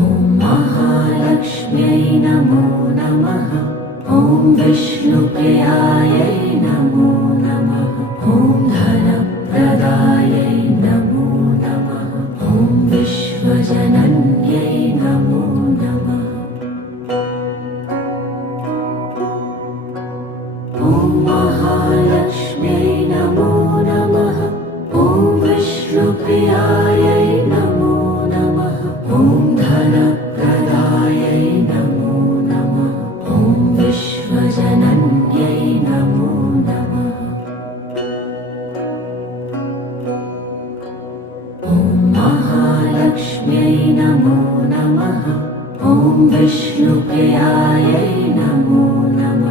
ॐ महालक्ष्म्यै नमो नमः। ॐ विष्णुप्रियायै नमो नमः। ॐ धनप्रदायै नमो नमः। ॐ विश्वजनन्यै नमो नमः। ॐ महालक्ष्म्यै नमो नमः। ॐ विष्णुप्रियायै नमो नमः। ॐ धनप्रदायै नमो नमः। ॐ विश्वजनन्यै नमो नमः। ॐ महालक्ष्म्यै नमो नमः। ॐ विष्णुप्रियायै नमो नमः।